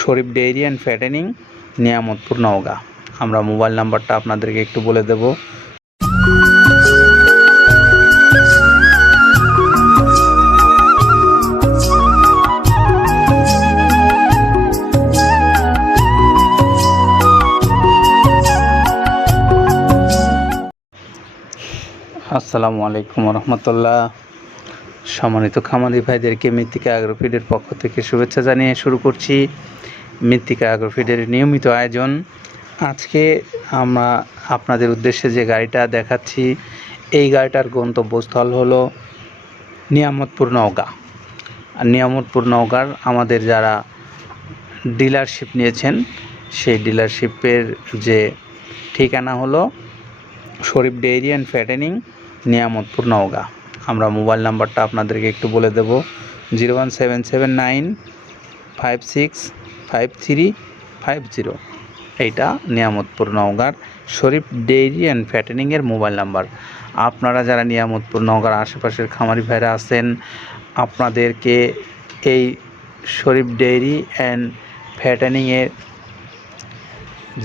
Sharif dairy and fattening Niamatpur, Naogaon. আমরা mobile নাম্বারটা আপনাদেরকে একটু বলে দেব। আসসালামু আলাইকুম রহমতুল্লাহ সম্মানিত খামারি ভাইদেরকে মৃত্তিকা অ্যাগ্রোফিডের পক্ষ থেকে শুভেচ্ছা জানিয়ে শুরু করছি। মৃত্তিকা অ্যাগ্রোফিডের নিয়মিত আয়োজন। আজকে আমরা আপনাদের উদ্দেশ্যে যে গাড়িটা দেখাচ্ছি, এই গাড়িটার গন্তব্যস্থল হলো নিয়ামতপুর নওগাঁ। আর নিয়ামতপুর নওগাঁর আমাদের যারা ডিলারশিপ নিয়েছেন, সেই ডিলারশিপের যে ঠিকানা হলো Sharif dairy and fattening, Niamatpur Naogaon. আমরা মোবাইল নাম্বারটা আপনাদেরকে একটু বলে দেব, zero one seven seven nine five six five three five zero এইটা নিয়ামতপুর নওগাঁর শরীফ ডেইরি অ্যান্ড ফ্যাটেনিংয়ের মোবাইল নাম্বার। আপনারা যারা নিয়ামতপুর নওগাঁর আশেপাশের খামারি ভাইরা আছেন, আপনাদেরকে এই শরীফ ডেইরি অ্যান্ড ফ্যাটেনিংয়ের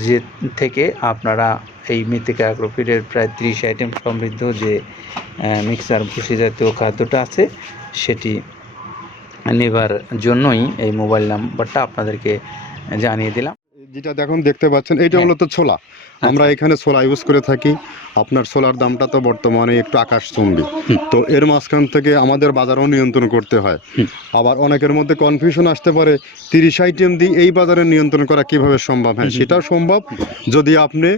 যে থেকে আপনারা এই মৃত্তিকা অ্যাগ্রোফিডের প্রায় ত্রিশ আইটেম সমৃদ্ধ যে মিক্সার ভুসি জাতীয় খাদ্যটা আছে, সেটি নেবার জন্যই এই মোবাইল নাম্বারটা আপনাদেরকে জানিয়ে দিলাম। যেটা দেখুন দেখতে পাচ্ছেন এইটা হ্যাঁ। মূলত ছোলা। আমরা এখানে ছোলা ইউজ করে থাকি। আপনার ছোলার দামটা তো বর্তমানে একটু আকাশচুম্বী। তো এর মাঝখান থেকে আমাদের বাজারও নিয়ন্ত্রণ করতে হয়। আবার অনেকের মধ্যে কনফিউশন আসতে পারে তিরিশ আইটেম দিয়ে এই বাজারে নিয়ন্ত্রণ করা কীভাবে সম্ভব? হ্যাঁ সেটা সম্ভব। যদি আপনি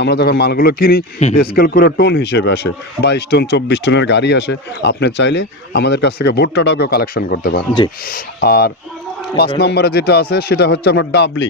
আমরা যখন মালগুলো কিনি স্কেল করে টোন হিসেবে আসে। বাইশ টন চব্বিশ টনের গাড়ি আসে। আপনি চাইলে আমাদের কাছ থেকে ভুট্টাটাও কেউ কালেকশন করতে পারেন। জি। আর পাঁচ নম্বরে যেটা আছে সেটা হচ্ছে আপনার ডাবলি।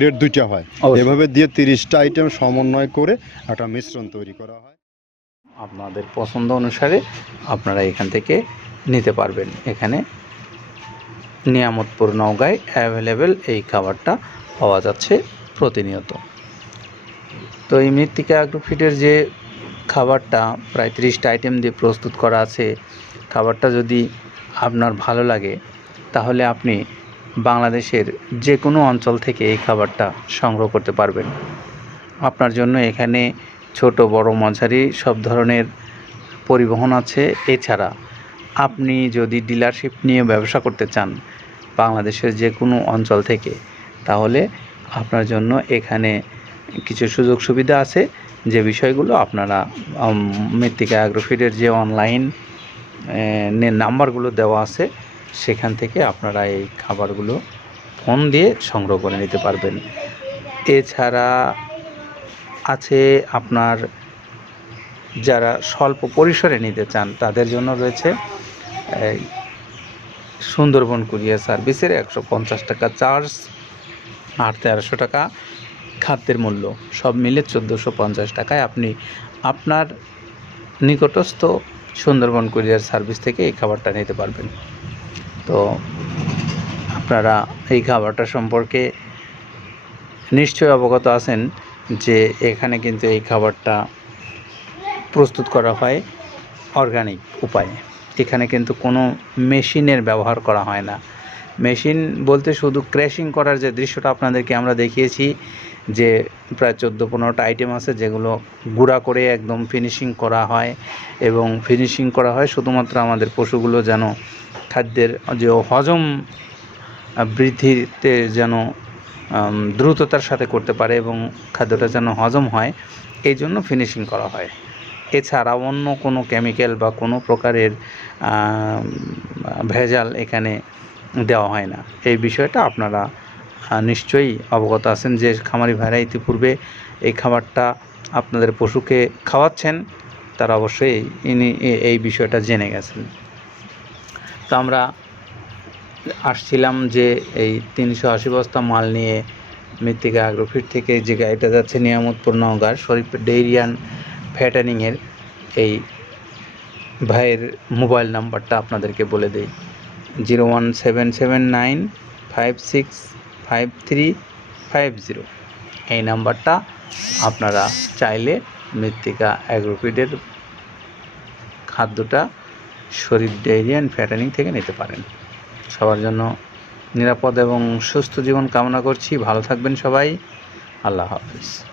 গ্রেড দুইটা হয়। এভাবে দিয়ে তিরিশটা আইটেম সমন্বয় করে একটা মিশ্রণ তৈরি করা হয়। আপনাদের পছন্দ অনুসারে আপনারা এখান থেকে নিতে পারবেন। এখানে নিয়ামতপুর নওগাঁয় অ্যাভেলেবেল এই খাবারটা পাওয়া যাচ্ছে প্রতিনিয়ত। তো এই মৃত্তিকা অ্যাগ্রোফিটের যে খাবারটা প্রায় তিরিশটা আইটেম দিয়ে প্রস্তুত করা আছে খাবারটা যদি আপনার ভালো লাগে তাহলে আপনি বাংলাদেশের যে কোনো অঞ্চল থেকে এই খাবারটা সংগ্রহ করতে পারবেন। আপনার জন্য এখানে ছোট, বড়, মাঝারি সব ধরনের পরিবহন আছে। এছাড়া আপনি যদি ডিলারশিপ নিয়ে ব্যবসা করতে চান বাংলাদেশের যে কোনো অঞ্চল থেকে, তাহলে আপনার জন্য এখানে কিছু সুযোগ সুবিধা আছে। যে বিষয়গুলো আপনারা মৃত্তিকা অ্যাগ্রোফিডের যে অনলাইন নাম্বারগুলো দেওয়া আছে সেখান থেকে আপনারা এই খাবারগুলো ফোন দিয়ে সংগ্রহ করে নিতে পারবেন। এছাড়া আছে আপনার যারা স্বল্প পরিসরে নিতে চান, তাদের জন্য রয়েছে সুন্দরবন কুরিয়ার সার্ভিসের একশো পঞ্চাশ টাকা চার্জ, আর তেরোশো টাকা খাদ্যের মূল্য। সব মিলে চোদ্দোশো পঞ্চাশ টাকায় আপনি আপনার নিকটস্থ সুন্দরবন কুরিয়ার সার্ভিস থেকে এই খাবারটা নিতে পারবেন। তো আপনারা এই খাবারটা সম্পর্কে নিশ্চয়ই অবগত আছেন যে এখানে কিন্তু এই খাবারটা প্রস্তুত করা হয় অর্গানিক উপায়ে। এখানে কিন্তু কোনো মেশিনের ব্যবহার করা হয় না। মেশিন বলতে শুধু ক্র্যাশিং করার যে দৃশ্যটা আপনাদেরকে আমরা দেখিয়েছি যে প্রায় চোদ্দ পনেরোটা আইটেম আছে যেগুলো গুঁড়া করে একদম ফিনিশিং করা হয় এবং ফিনিশিং করা হয় শুধুমাত্র আমাদের পশুগুলো যেন খাদ্যের যে হজম বৃদ্ধিতে যেন দ্রুততার সাথে করতে পারে এবং খাদ্যটা যেন হজম হয়, এই জন্য ফিনিশিং করা হয়। এছাড়া অন্য কোনো কেমিক্যাল বা কোনো প্রকারের ভেজাল এখানে দেওয়া হয় না। এই বিষয়টা আপনারা নিশ্চয়ই অবগত আছেন যে খামারি ভাইরা ইতিপূর্বে এই খাবারটা আপনাদের পশুকে খাওয়াচ্ছেন, তারা অবশ্যই ইনি এই বিষয়টা জেনে গেছেন। তো আমরা আসছিলাম যে এই তিনশো আশি বস্তা মাল নিয়ে মৃত্তিকা আগ্রোফিট থেকে যে গাড়িটা যাচ্ছে নিয়ামতপুর নওগাঁ শরীফ ডেইরিয়ান ফ্যাটানিংয়ের, এই ভাইয়ের মোবাইল নাম্বারটা আপনাদেরকে বলে দিই। Zero one seven seven nine five six five three five zero এই নাম্বারটা আপনারা চাইলে মৃত্তিকা অ্যাগ্রোপিডের খাদ্যটা শরীর ডেইরি অ্যান্ড ফ্যাটানিং থেকে নিতে পারেন। সবার জন্য নিরাপদ এবং সুস্থ জীবন কামনা করছি। ভালো থাকবেন সবাই। আল্লাহ হাফিজ।